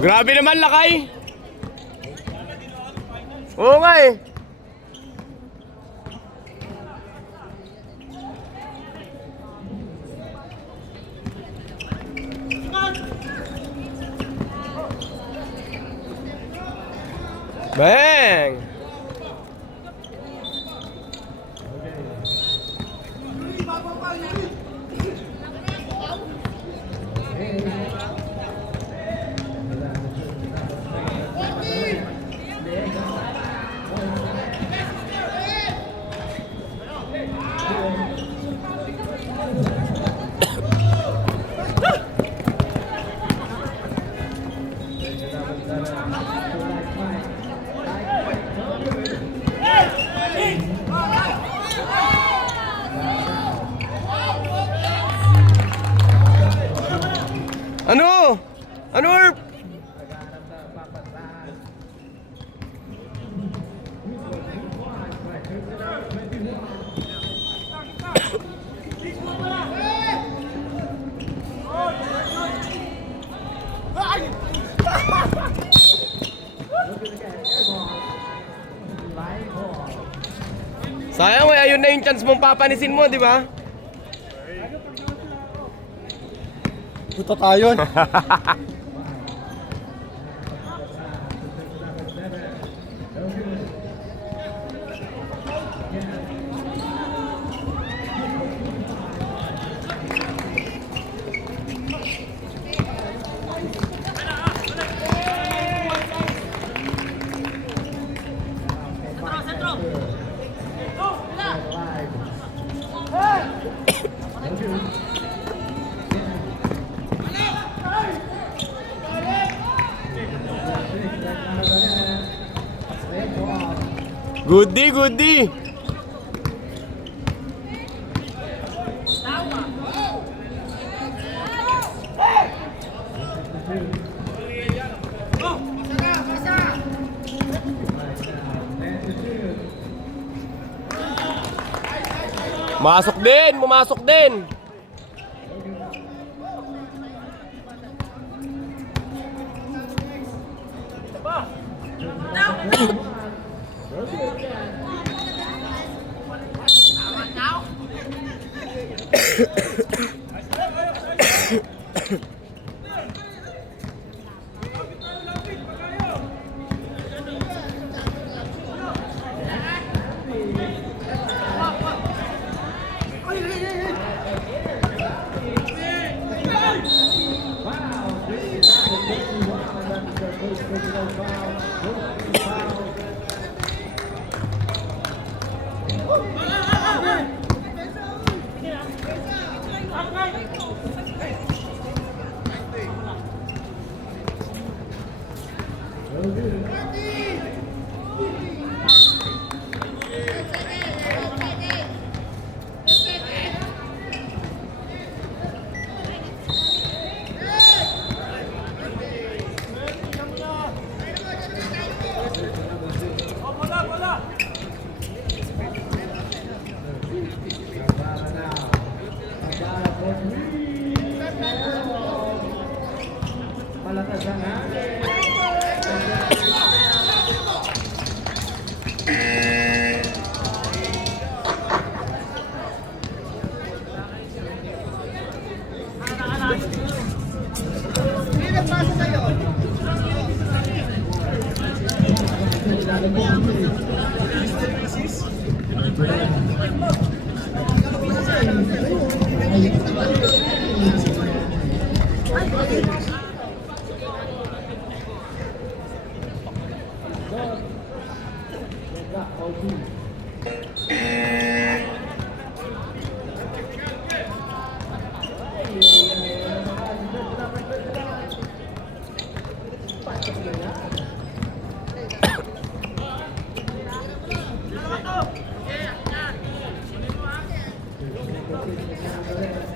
Grabe naman, Lakay. Oo nga eh. Bang! Ano? Ano, Erp? Sayang, ayun na yung chance mong papanisin mo, di ba? Puto tayo. Goodie, goodie. Masok din, pumasok din.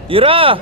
Tira!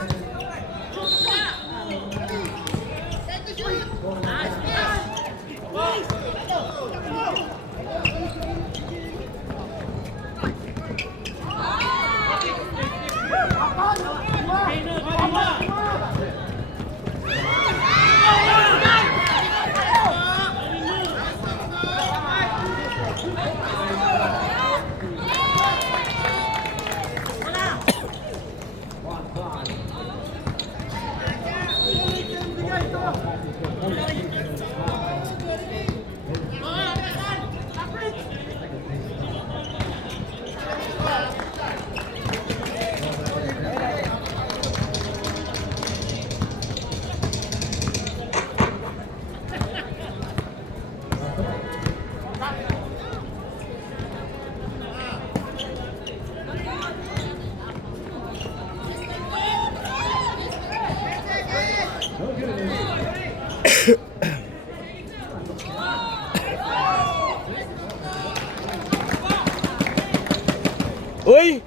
Uy!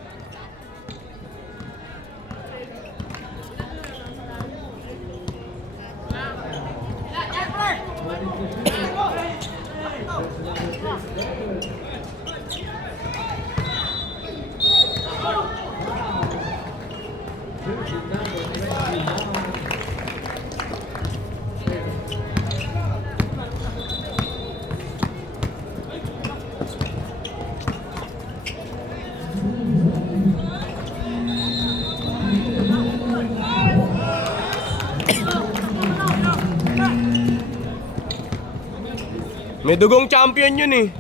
May dugong champion yun eh.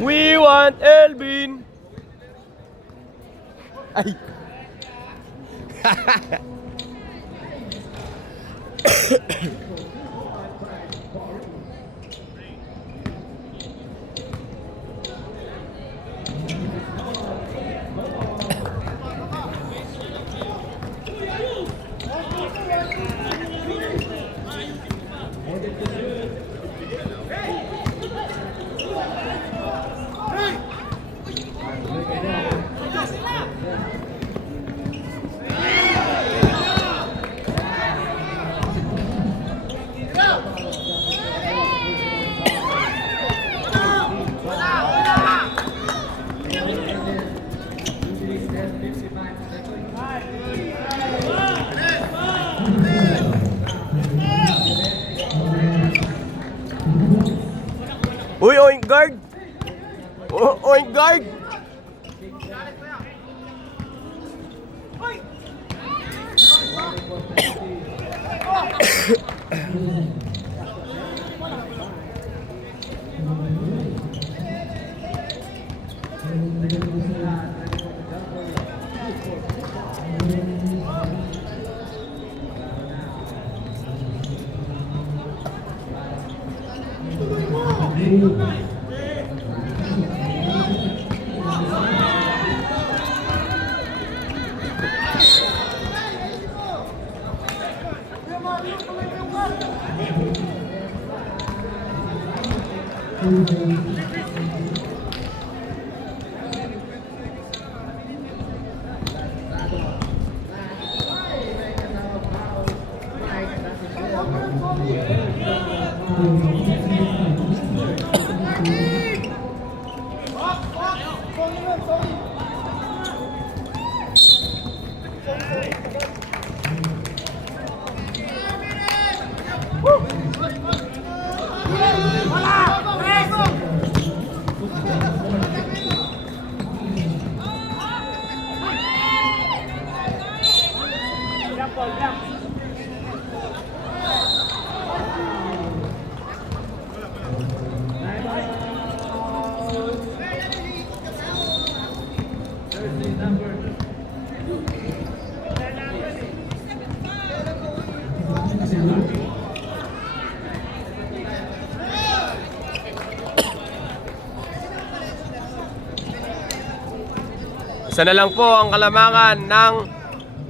We want Elvin. Ay. Uy, oink guard! Oink guard! Isa na lang po ang kalamangan ng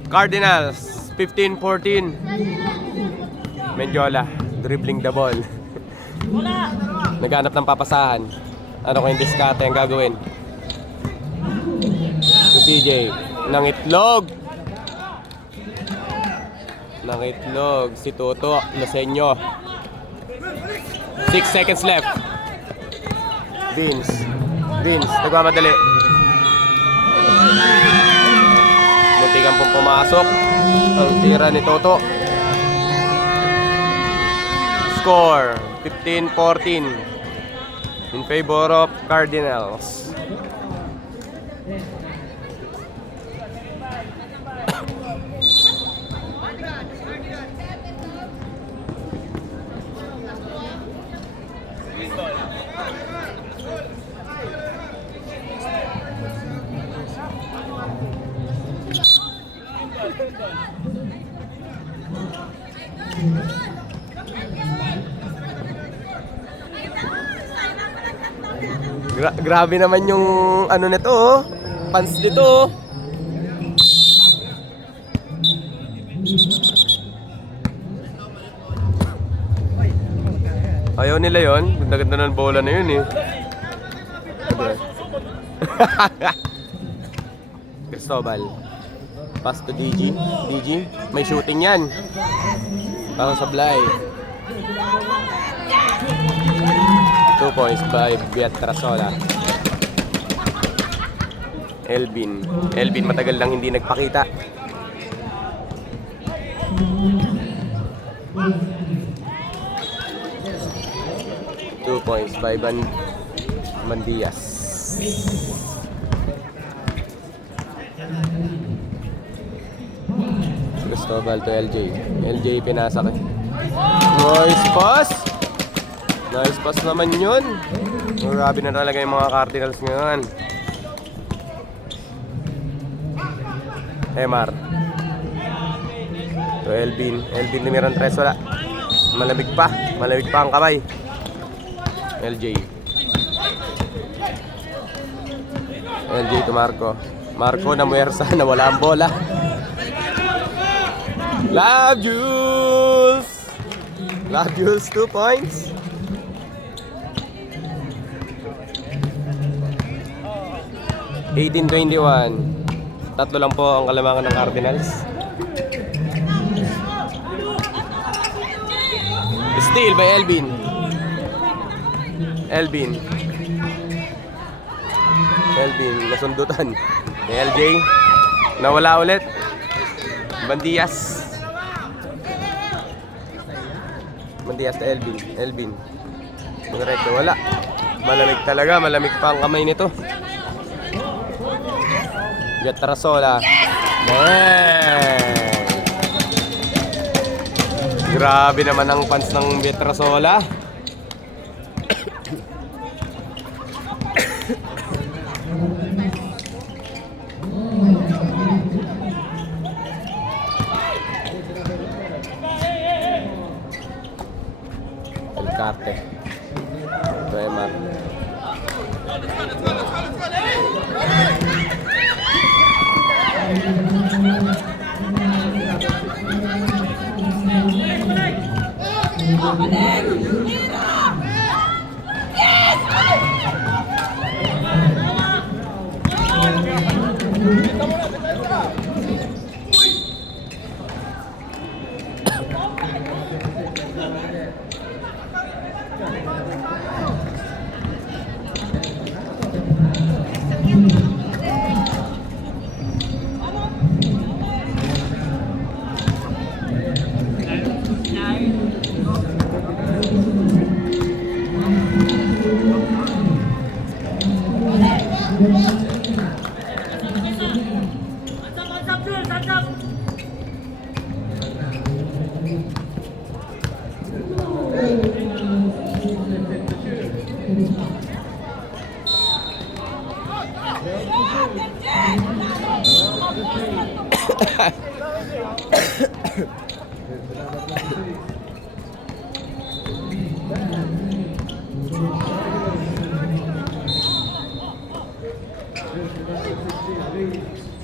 Cardinals. 15-14. Mendiola, dribbling the ball. Naghanap ng papasahan. Ano kayong diskarte ang gagawin? Si CJ, ng itlog. Ng itlog, si Toto, Loseño. 6 seconds left. Vince, nagmamadali. Muntikan pong pumasok ang tira ni Toto. Score 15-14 in favor of Cardinals. Grabe naman yung ano nito, oh. Pants nito, oh. Ayaw nila yon. Ganda-ganda ng bola na yun, eh. Cristobal. Pass to DG. DG, may shooting yan. Parang sablay. 2 points by Pietrasola. Elvin, matagal lang hindi nagpakita. Two points by Bandias. Cristobal to LJ pinasak. Nice pass. Nice pass naman yun. Grabe na talaga yung mga Cardinals ngayon. Emar to Elvin lumiran tres, wala. Malamig pa ang kamay. LJ to Marco na muwersa na wala ang bola. Love Jules 2 points. (18-21). Tatlo lang po ang kalamangan ng Cardinals. Steal by Elvin, nasundutan. LJ, nawala ulit. Bandias to Elvin. Magreto, wala. Malamig pa ang kamay nito. Pietrasola. Grabe naman ang pants ng Pietrasola. Elcarte. Ito Emar.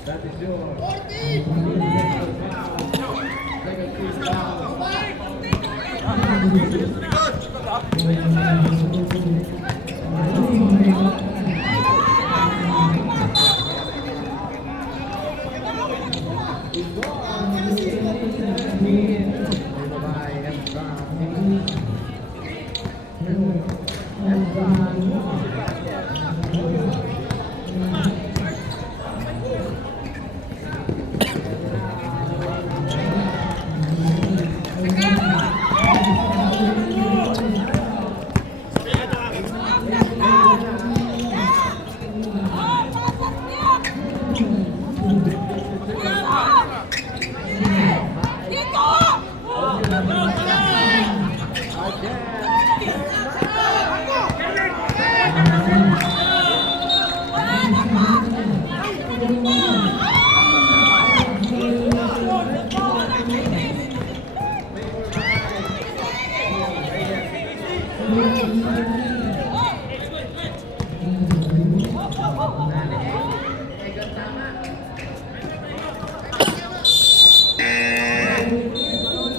That is yours.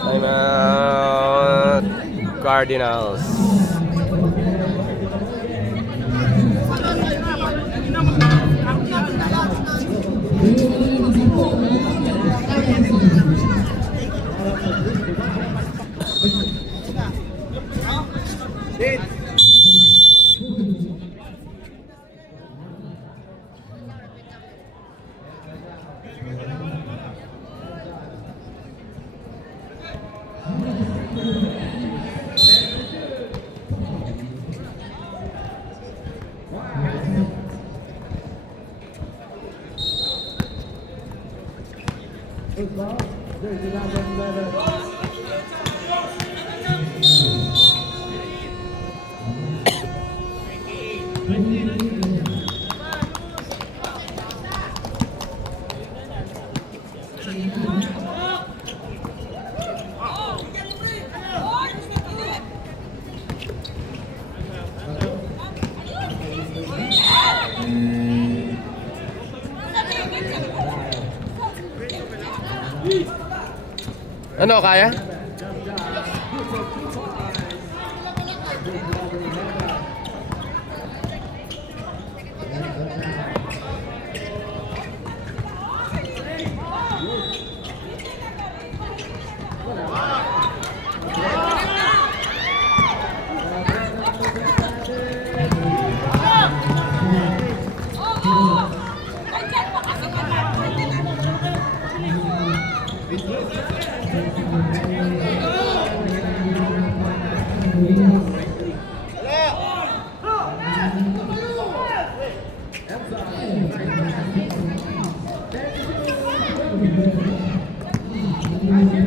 Time out. Cardinals. Ano, kaya?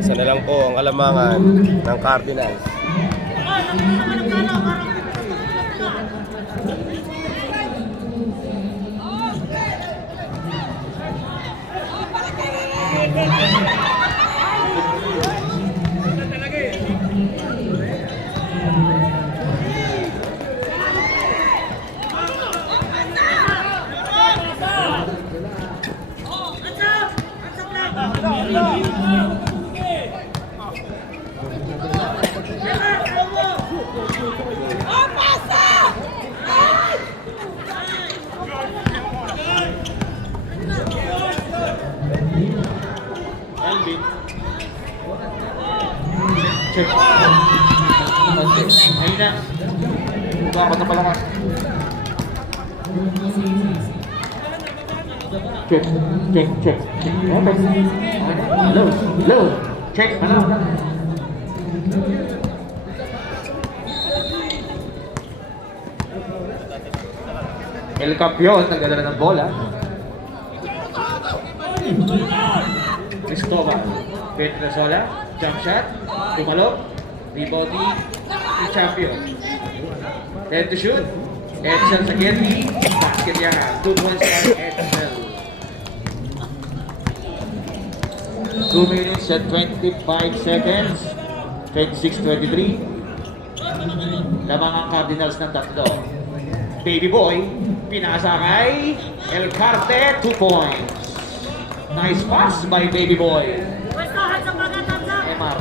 Isa na lang po ang alamangan ng Cardinals. Check. Ayun na. Dapat na pala ka. Check. Check. Check. Low. Low. Check. Ano? El Campeon, nagdadala ng bola. Cristobal. Petrasola. Jump shot. Tumalog. Rebound ni Champion. Head to shoot. Edson Saguerri. Basket niya. Good one start. Edson. 2 minutes and 25 seconds. 26-23. Lamang ang Cardinals ng tatlo. Baby Boy. Pinasa kay El Carte. 2 points. Nice pass by Baby Boy. MR.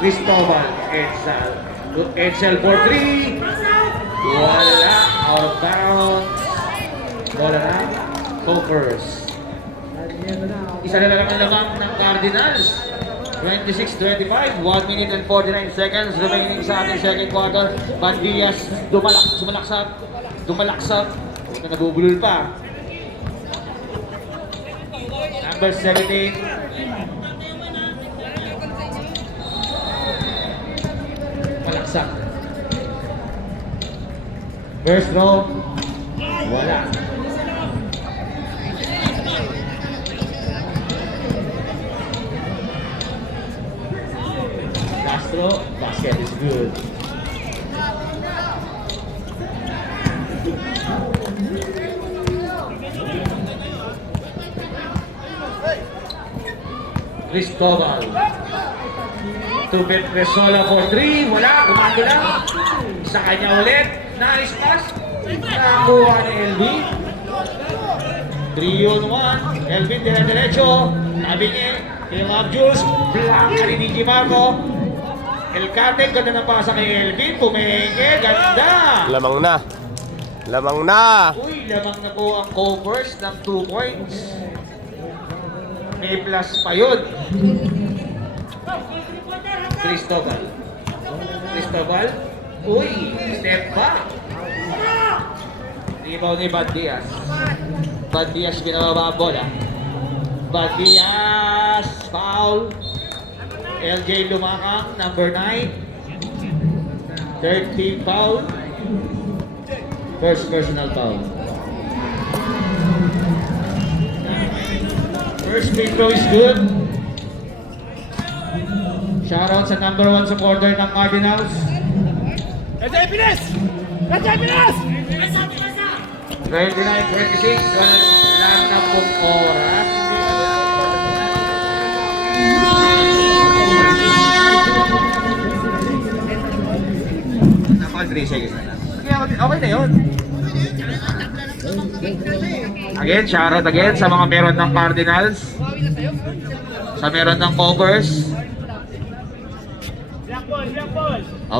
Cristobal, Edsel. Edsel for 3. Wala. Out of bounds. Bola na. Cokers. Isa na lang ang lamang ng Cardinals. 26-25, 1 minute and 49 seconds remaining sa ating second quarter. Bandias dumalaksak. Huwag na nabubulol pa. Number 17. Malaksak. First throw. Wala. Castro, basket is good. Cristobal. To Petresola for 3. Wala, kumando lang. Sa kanya ulit. Nice pass. Nakakuha ni Elvin. 3 on 1. Elvin dire-diretso. Sabi niya, Love Jules. Blanca ni DJ Marco. Elcate, ganda ng pasa kay Elvin. Pumenge, ganda. Lamang na. Lamang na. Uy, lamang na po ang covers ng 2 points. May plus pa yun. Cristobal. Uy, step back. Rebound ni Bandias. Bandias binababa ang bola. Bandias, foul. LJ Lumakang, number 9. Third team foul. First personal foul. First free throw is good. Shoutout sa number 1 supporter ng Cardinals. Ejay Pines! Ejay Pines! 29-26, wala na pong oras. Nakal 3 seconds na lang. Okay na yun. Again, shoutout again sa mga meron ng Cardinals. Sa meron ng covers.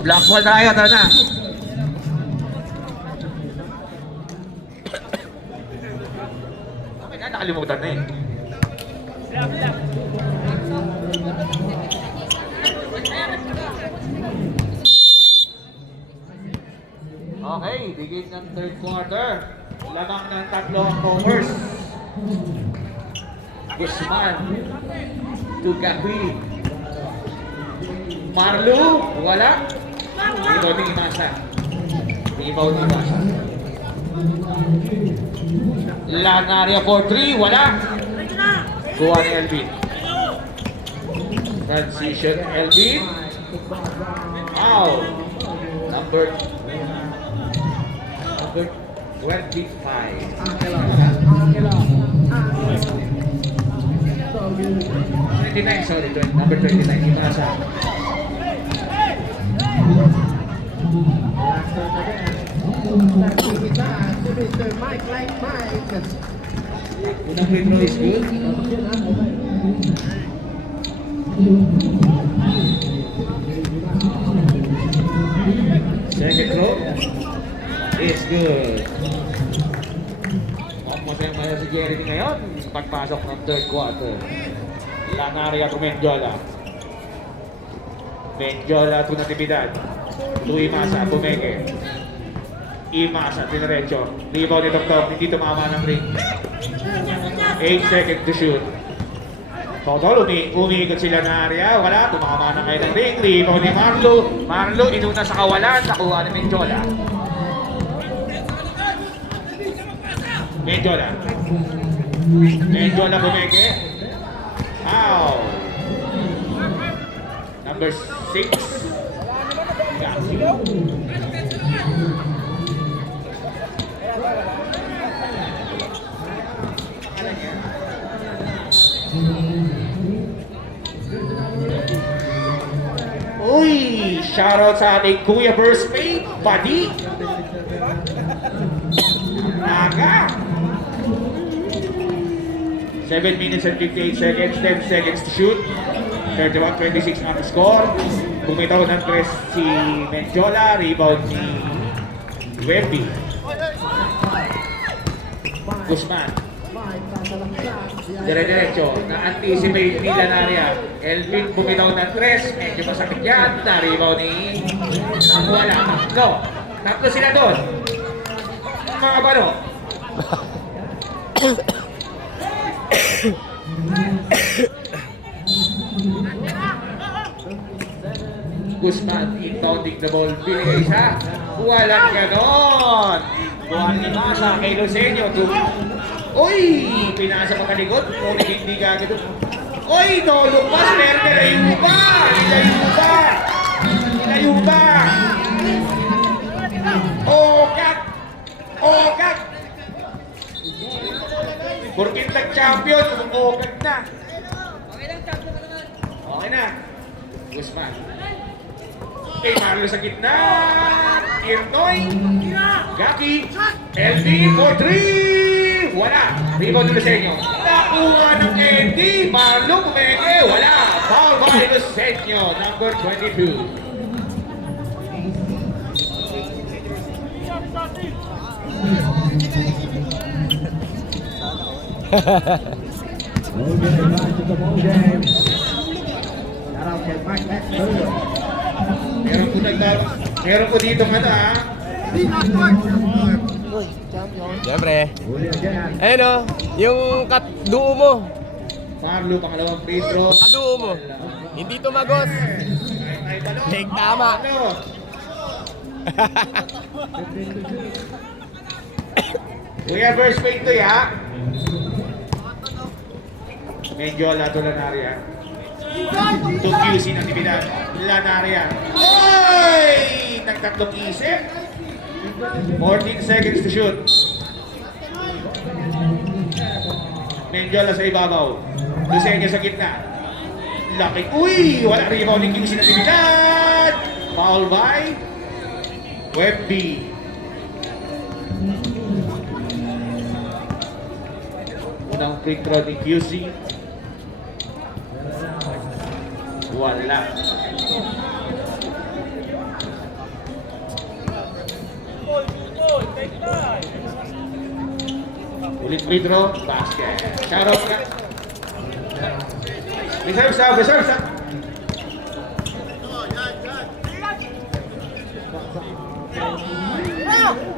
Black ball tayo, tara na. Okay na, nakalimutan na eh. Okay, begin ng third quarter. Lamang ng 3 ang covers. Guzman to Gakwi. Marlo, wala. Rebound ni Imasa. Lanaria for 3, wala. Kuha ni Elvin. Transition Elvin. Out. Number 25. Number 29, Imasa. Unang free throw is good. Second throw is good. Masaya-masaya si Jeremy ngayon pagpasok ng third quarter. Lanaria to Mendiola. Mendiola to Natividad. To Imasa, Pumenge. Imasa, dinerecho. Rebound ni Doktor, hindi tumama ng ring. 8 seconds to shoot. Total, umiikot sila na area. Wala, tumama na kayo ng ring. Rebound ni Marlo. Marlo, inuna sa kawalan. Nakuha ni Mendiola. Mendiola Pumenge. Foul. Number 6. Uy! Shoutout sa ating Kuya Burspade, Buddy! Naga! 7 minutes and 58 seconds, 10 seconds to shoot. 31-26 ang score. Bumitaw ng 3 si Menjola, rebound ni Wemby. Guzman. Dire-diretso, na-anticipate ni Lanaria. Elvin bumitaw ng 3, medyo masakit yan. Na-rebound ni wala, tatlo sila doon. Mga bano. Guzman inbounding the ball, binigay isa. Walang ganon. Buwan ni Masa kay Lucenio. Uy! Pinasa pa kalikot, ngunit hindi gagawin. Uy! Nolupas, pero nilayo ba? Nilayo ba? Ogat! Porkit nag-champion, ogat na. Okay na. Guzman. Kay Marlo sa gitna. Irnoy. Gaki. LD for 3. Wala. Rebound ni Lucenio. Nakuha ng LD. Marlo kumenge. Wala. Foul by Lucenio. Number 22. Meron po dito ha. Siyempre. Ayun o, yung duo mo. Marlo, pangalawang free throw. Kaduo mo. Hindi tumagos. Leg tama. Kuya, first fake to ya. Medyo lato Lanaria. To QC ng Tibidad. Lanaria. Oy! Nagtatlong isip. 14 seconds to shoot. Mendiola sa ibabaw. Lucenio sa gitna. Laki. Uy! Wala rebound ng QC ng Tibidad. Foul by Wemby. Unang free throw ni QC. Wala. Ulit free throw, basket. Shout out ka. Reserve sa.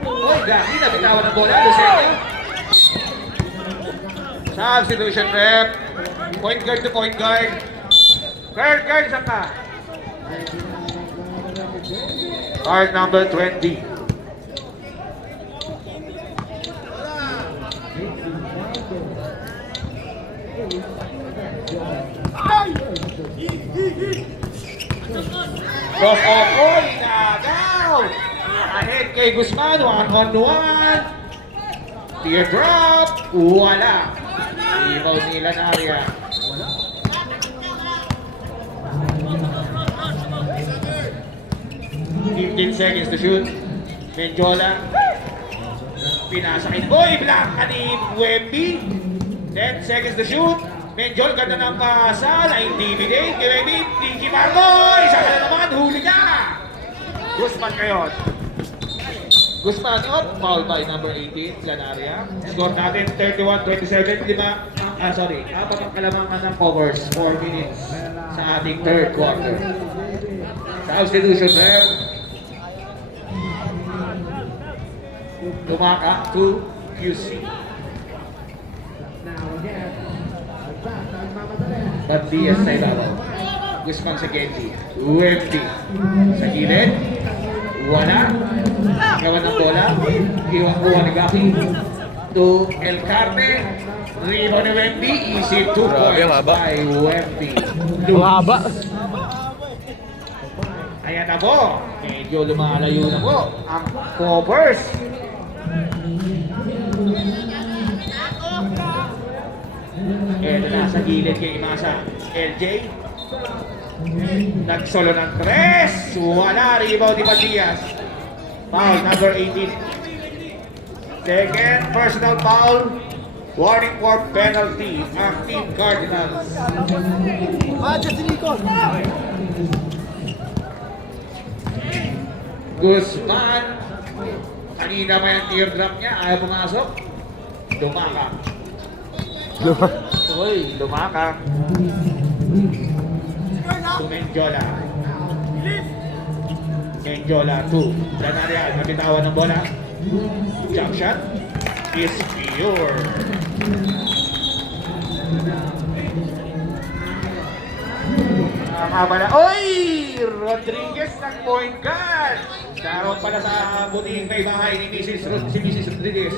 Uy, gagi na bitawan ng bola, Lucenio. Substitution rep. Point guard to point guard. Guard, saan ka? Card number 20. Cross off, oy, nagaw! Ahead kay Guzman, 1-on-1. Teardrop, wala. Rebound ni Lanaria. 15 seconds to shoot. Menjola. Pinasakin. Boy, block ni Wemby. 10 seconds to shoot. Menjol, ganda ng pasa. Na-intimidate. Kay Wemby. Tiki Marco. Isa ka na naman. Huli ka. Guzman kayo. Guzman up. Foul by number 18. Lanaria. Score natin 31-27. Apat ang kalamangan ng covers. 4 minutes sa ating third quarter. Substitution there. Tumaka to QC. Bandias sa ibabaw. Guzman sa Genji. Wemby. Sa gilid. Wala. Gawan ng bola. Iwan-kuha ni Gaki. To El Carne. Rebound ni Wemby. Easy 2 points by Wemby. Ang haba. Ayan na po. Medyo lumalayo na po ang covers. Eto na sa gilid kay Imasa. LJ. Nagsolo ng 3. Wala. Rebound ni Bandias. Foul number 18. Second personal foul. Warning for penalty ang Team Cardinals. Guzman. Kanina pa yung teardrop niya, ayaw pumasok. Lumakang. Uy, lumakang. To Mendiola. Mendiola 2. Lanaria, nabitawan ng bola. Jump shot is pure. Habala. Oy! Rodriguez ng point guard. Shoutout pala sa buting may bahay ni si Mrs. Rodriguez.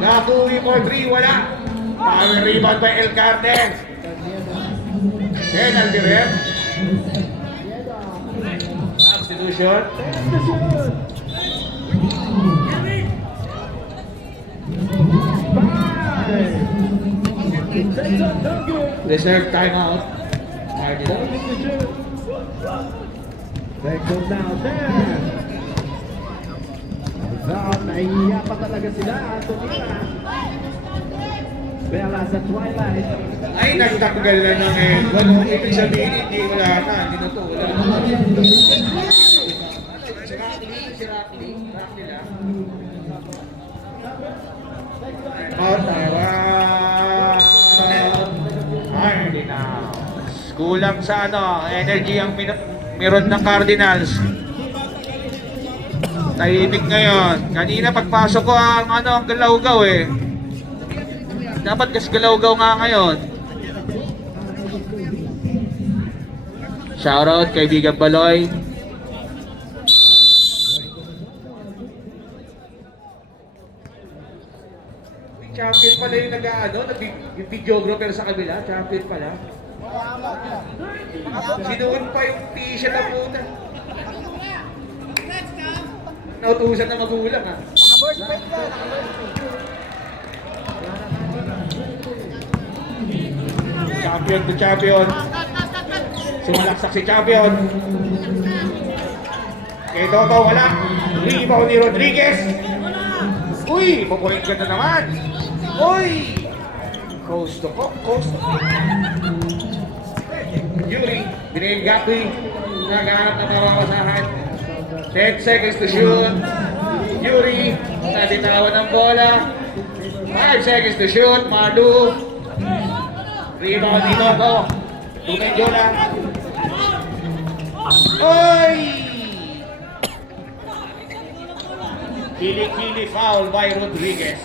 Nakuwi for 3, wala. Power rebound by El Carden. Penalty rin. Substitution. Reserve timeout. Second now, there. Nahihiya pa talaga sila, Antonina. Bella sa twilight. Ay, nagtanggal na ng Edwin. Ibig sabihin, hindi wala na. Hindi na to. Wala na. Si Rocky lang. Cardinals. Kulang sa energy ang meron ng Cardinals. Tahimik ngayon. Kanina pagpasok ko ang galaw-gaw eh. Dapat gas galaw-gaw nga ngayon. Shoutout kaibigan Baloy. Champion pala yung yung videographer sa kabila. Champion pala. Sinuon pa yung t-shirt na puta. Nautusan na magulang ha. Champion to champion. Sumalaksak si champion. Kay Toto wala. Rebound ni Rodriguez. Uy, pupuhin ka na naman. Uy! Coast to coast. Yuri, binigay naghahanap na mawawasahan. 10 seconds to shoot. Yuri, nabitawan ng bola. 5 seconds to shoot. Mardu. Rebound ni Toto. Tumedyola. Oy! Kili foul by Rodriguez.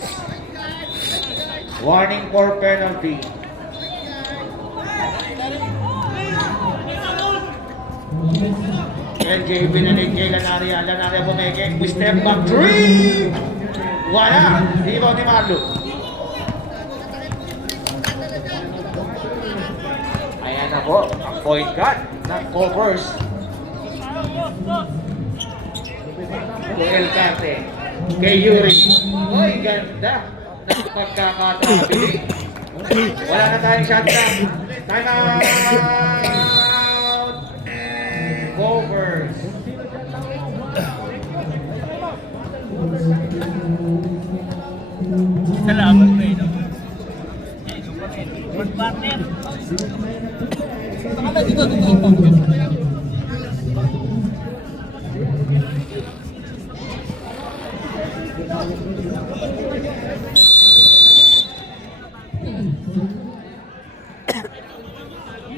Warning for penalty. LJ pinalig kay Lanaria. Lanaria bumeke. We step back 3. Wala. Rebound ni Marlo. Ayan na po. Ang point guard ng covers. El Carte. Kay Yuri. Oy, ganda. Ng pagkakatabili. Wala na tayong shot clock. Time out. Covers. Salamat po ito. Good partner. Dito.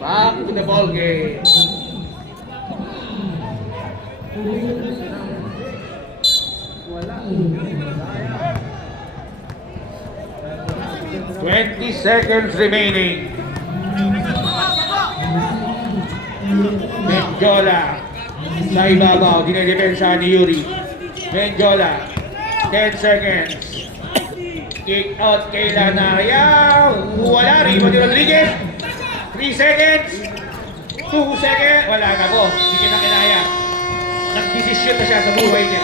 Back to the ball game. Wala. 20 seconds remaining. Mendiola sa ibabaw, dinidepensa ni Yuri. Mendiola, 10 seconds. Kick out kay Lanaria. Wala, rebound ni Rodriguez. 3 seconds. 2 seconds. Wala na po. Hindi na kinaya. Nag-desisyon na siya sa buhay niya.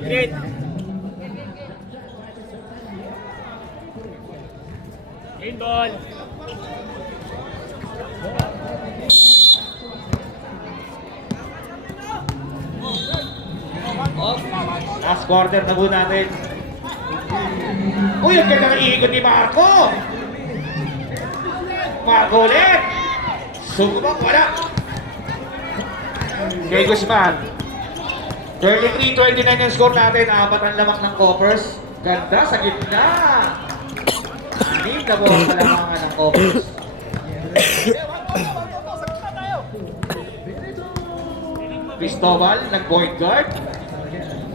Great. Green ball. Last quarter na po natin. Uy, ang ganda ng iikot ni Marco! Marco ulit! Sumubok, wala! Kay Guzman. 33-29 yung score natin. 4 ang lamak ng Coppers. Ganda sa gitna. 6 na po ang kalamangan ng Coppers. Cristobal, nag-point guard.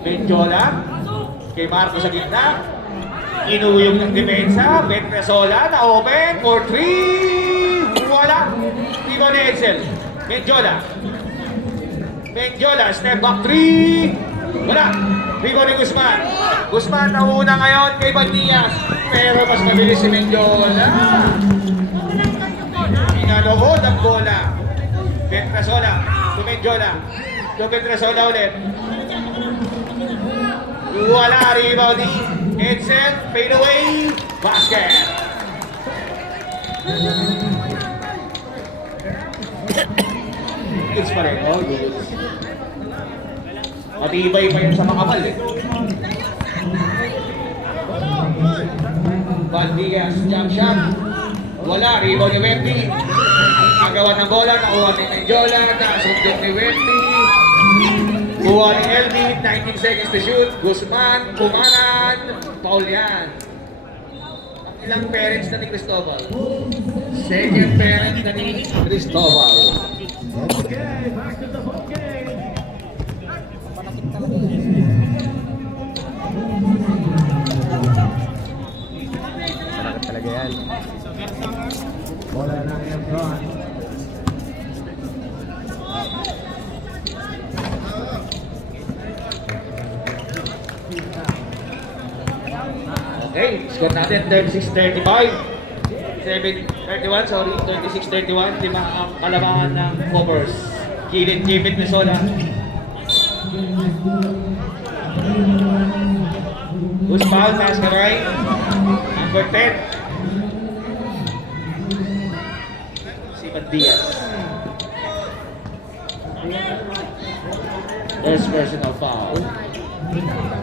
Menjola. Kay Marco sa gitna. Inuyong ng depensa. Petresola na open for 3. Wala. Ivan Edsel. Menjola. Menjola, step back 3. Wala. Rebound ni Guzman. Guzman na una ngayon kay Bandias. Pero mas mabilis si Menjola. Pinanood ang bola. Petresola. To Menjola. To Petresola ulit. Wala. Rebound ni Edsel. Fade away. Basket. Goods pa rin. Oh, goods. Matibay pa yung sa makapal eh. Valdias, jump shot. Wala, rebound ni Wemby. Agawan ng bola, nakuha ni Menjola, nakasundot ni Wemby. Kuha ni Elby, 19 seconds to shoot. Guzman, kumanan. Paul yan. Ang ilang parents na ni Cristobal? Second parent na ni Cristobal. Okay, back to the home game. Malaki talaga yan. Bola ng Ebron. Okay, score natin 36-35. 7-31, sorry, 36-31. Lima ang kalamangan ng Coppers. Kilid Jimit ni Sola. Who's foul? Pass ka right. Number 10. Si Bandias. There's personal foul.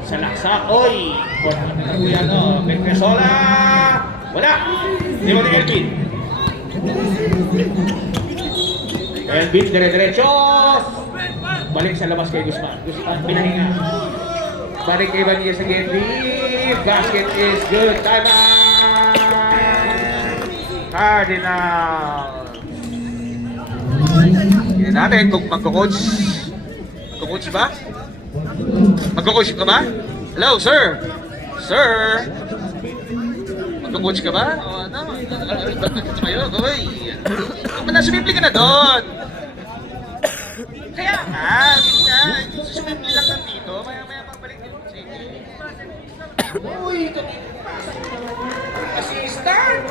Sa laksa, oy! Wala na kuya, no? Petresola! Wala! Di mo ni Elvin. Elvin, dire-diretso! Balik sa labas kay Guzman. Guzman, pinahinga. Balik kay Bandias sa Gendy. Basket is good. Time out! Cardinal! Tignan natin kung magko-coach. Magko-coach ba? Magko-coach ka ba? Hello, sir! Sir! Magko-coach ka ba? O ano? Ano kayo? Goy! Sumipli ka na doon! Kaya nga! Sumipli lang lang dito. Maya-maya pagbalik din mo. Sige. Uy! Assistant!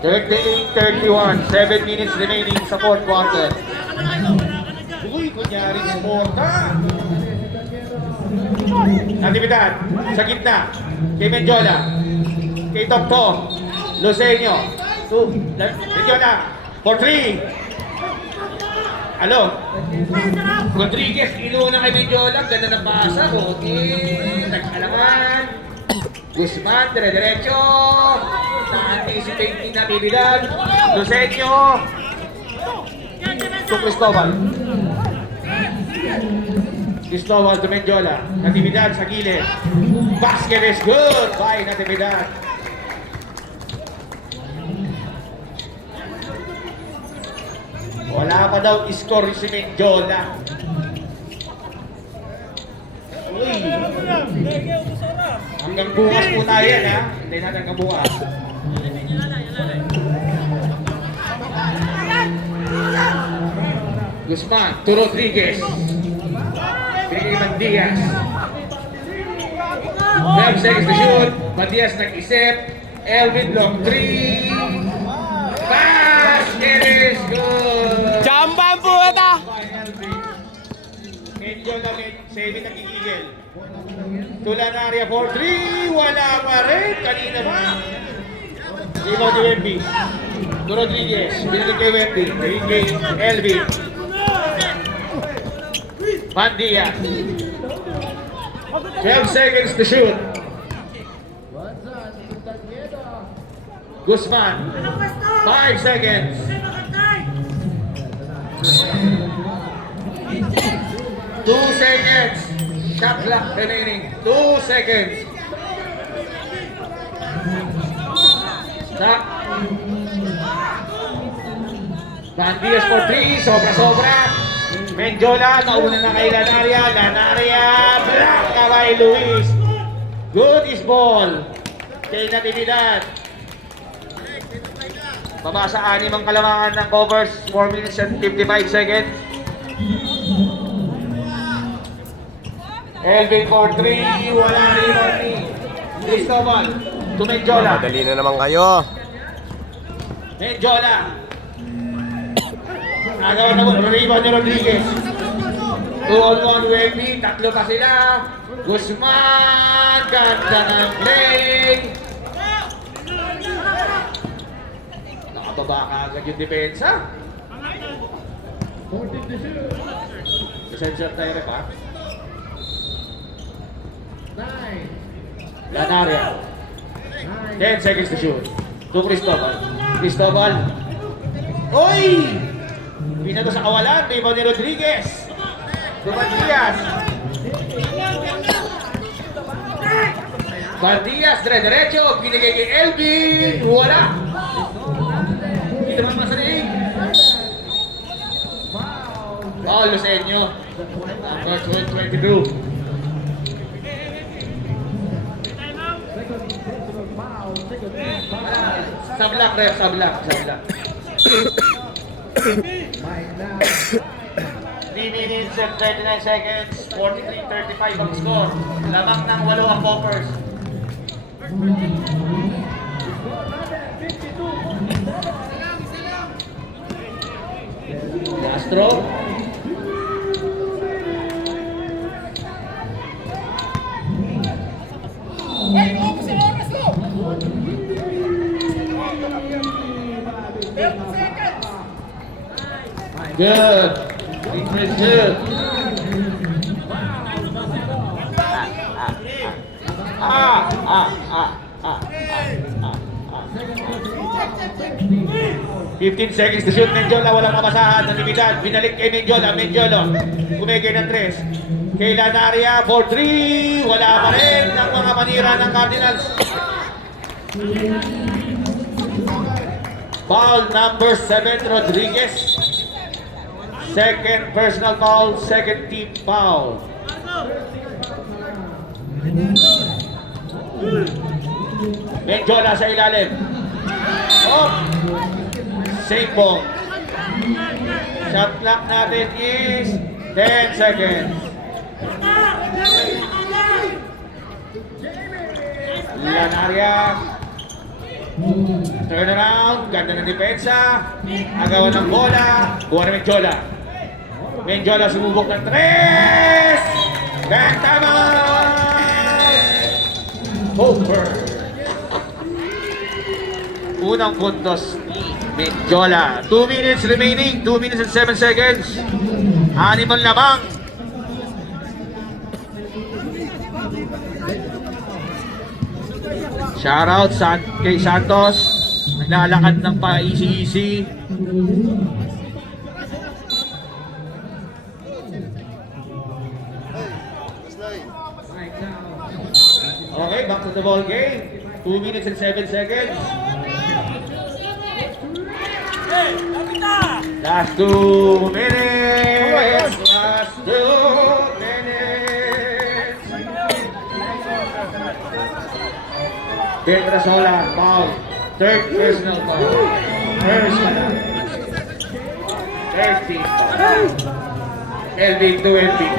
Thirty-eight, 31, 7 minutes remaining sa fourth quarter. Uy, kunyari sporta! Natividad, sa gitna, kay Menjola, kay Tokto, Luceño, Menjola, for 3. Alo, Rodriguez, iluna kay Menjola, ganda ng pasa, okay, nag-alangan. Guzman, dire-diretso. Na-anticipate ni Natividad. Luceño. To Cristobal. Cristobal to Menjola. Natividad sa gilid. Basket is good by Natividad. Wala pa daw score si Menjola. Uy. Hanggang bukas po tayo yan, ha? Hindi natin hanggang bukas. Guzman to Rodriguez. Binigay kay Mandias. 12 seconds to shoot. Mandias nag-isip. Elvin long 3. Pass! It is good! Chamba ang puta! Medyo lamig. Save it nagigigil. Tulanaria for 3. Wala pa rin. Kanina pa. Rebound ni Wemby. To Rodriguez. Binigay kay Wemby. Binigay kay Elvin. Mandias. 12 seconds to shoot. Guzman. 5 seconds. 2 seconds. Shot clock remaining. 2 seconds. Stop. Mandias for 3. Sobra-sobra. Menjola, nauna na kay Lanaria. Lanaria, black kaway Luis. Good is ball. Kay Natividad. Baba sa 6 ang kalamangan ng covers. 4 minutes and 55 seconds. Elvin for 3. Wala rin ni Cristobal. To Menjola. Madali na naman kayo. Menjola. Nagawa na mo, rebound ni Rodriguez. 2-on-1 Wemby, tatlo pa sila. Guzman, ganda ng play. Nakababa ka agad yung depensa. Essential tayo pa. Lanaria. 10 seconds to shoot. To Cristobal. Cristobal. Oy! Pinato sa kawalan, rebound ni Rodriguez. Mandias. Mandias, dire-diretso, binigay kay Elvin. Wala. Hindi naman masalig. Paul Lucenio. Number 22. Sablak, ref, sablak. 3 minutes and 39 seconds, 43-35 ang score. Lamang ng 8 ang Poppers. Castro. Good. It's good. Ah. 15 seconds to shoot. Menjola, walang mabasahan. Natividad. Binalik kay Menjola. Menjola. Kumigay ng 3. Kay Lanaria for 3. Wala pa rin ng mga manira ng Cardinals. Foul number 7, Rodriguez. Second personal foul, second team foul. Menjola sa ilalim. Oh! Same ball. Shot clock natin is 10 seconds. Lanaria. Turn around. Ganda ng depensa. Agawan ng bola. Buwan na Menjola. Menjola sumubok ng 3. Dan tama! Over. Unang puntos ni Menjola. 2 minutes remaining. 2 minutes and 7 seconds. 6 ang lamang. Shoutout kay Santos. Naglalakad ng pa-easy-easy. Okay, back to the ball game. 2 minutes and 7 seconds. Last 2 minutes. Last 2 minutes. Petrasola, foul. Third personal foul. Personal. Third team foul. Elvin to Elvin.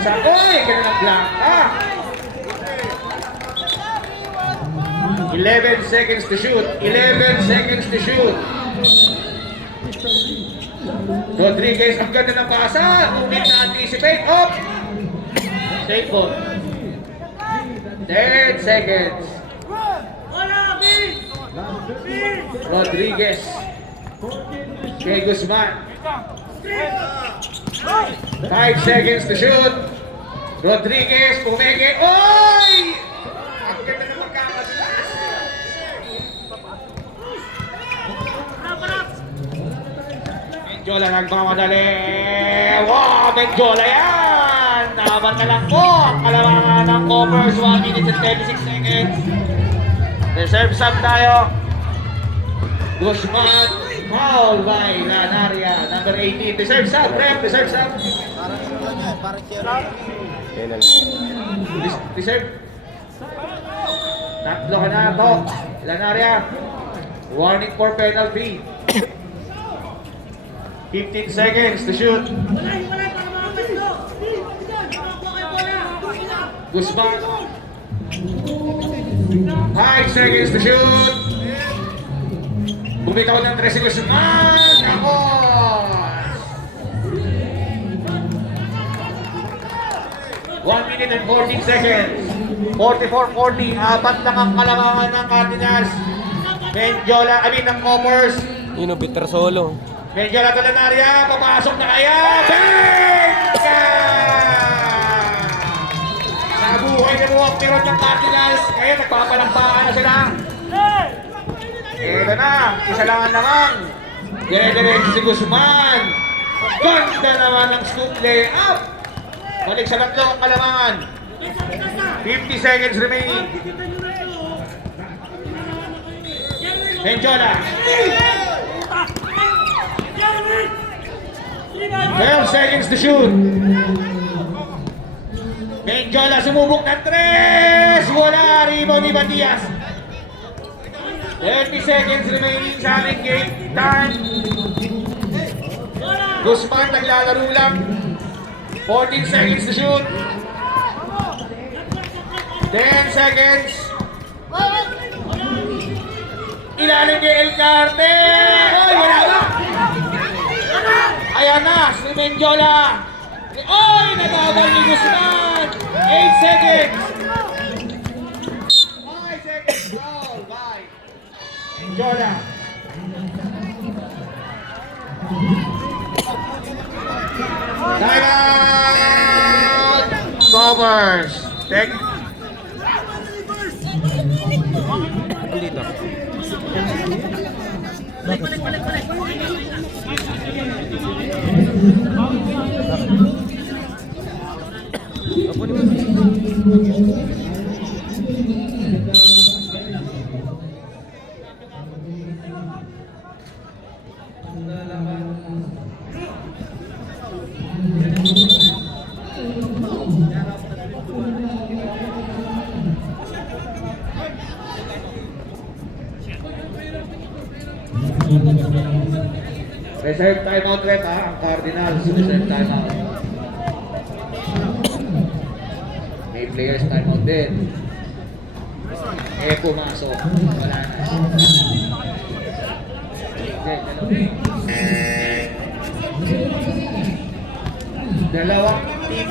Sakoy! Ganun ang Blanca. 11 seconds to shoot. 11 seconds to shoot. Rodriguez, ang ganda ng pasa. Umit na anticipate. Up! Safe ball. 10 seconds. Rodriguez. Kay Guzman. 5 seconds to shoot. Rodriguez, pumeke. Oy! Ang ganda ng magkakasulas. Menjola nagmamadali. Wow! Menjola yan! Naman na lang po ang kalamangan ng Coppers. 1 minute and 36 seconds. Reserve sub tayo. Guzman. Foul by Lanaria. Number 18. Reserve sub. Rep. Reserve sub. Penalty. Reserve. Tatlo ka na to. Lanaria. Warning for penalty. 15 seconds to shoot. Guzman. 5 seconds to shoot. Bumitaw ng 3 si Guzman. Ako! 1 minute and 14 seconds. 44-40. Apat lang ang kalamangan ng Cardinals. Menjola, ng Coppers. Yun o, bitter solo. Menjola to Lanaria. Papasok na kaya. Benka! Nabuhay na mo ang pirot ng Cardinals. Kaya nagpapalampakan na sila. Ito na. Isa lang ang naman. Dire-diretso si Guzman. Ganda naman ang scoop layup. Balik sa tatlo ang kalamangan. 50 seconds remaining. Menjola. 12 seconds to shoot. Menjola sumubok ng 3. Wala. Rebound ni Matias. 30 seconds remaining sa aming game time. Guzman naglalaro lang. 14 seconds to shoot. 10 seconds. Ilalim ni El Carte. Oy, wala na. Ayan na, si Menjola. Oy, nagabal ni Guzman. 8 seconds. 5 seconds. Foul by Menjola. Time out. Coppers. Take. Dito. Reserve timeout rep ha, ang Cardinals. Reserve timeout. May players timeout din. Pumasok. Wala na. Dalawang team.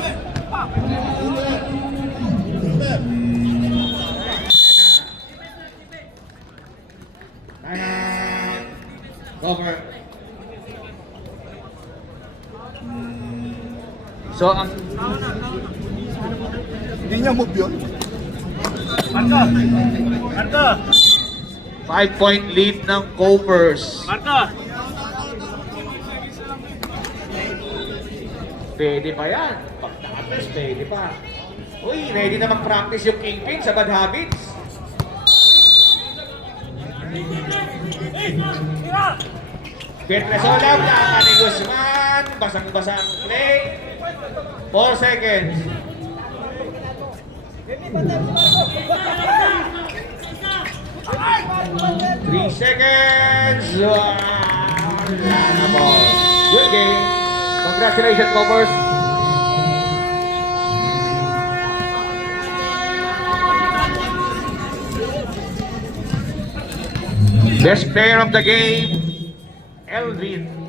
Cover. So, ang Hindi niya move yun. Marco! Marco! 5-point lead ng Coppers. Marco! Pwede pa yan. Pag na-address, pwede pa. Uy, ready na mag-practice yung Kingpin sa Bad Habits. Petresola, plaka ni Guzman. Basang-basa ang play. 4 seconds. 3 seconds. Wala na po. Good game. Congratulations, Coppers. Best player of the game, Elvin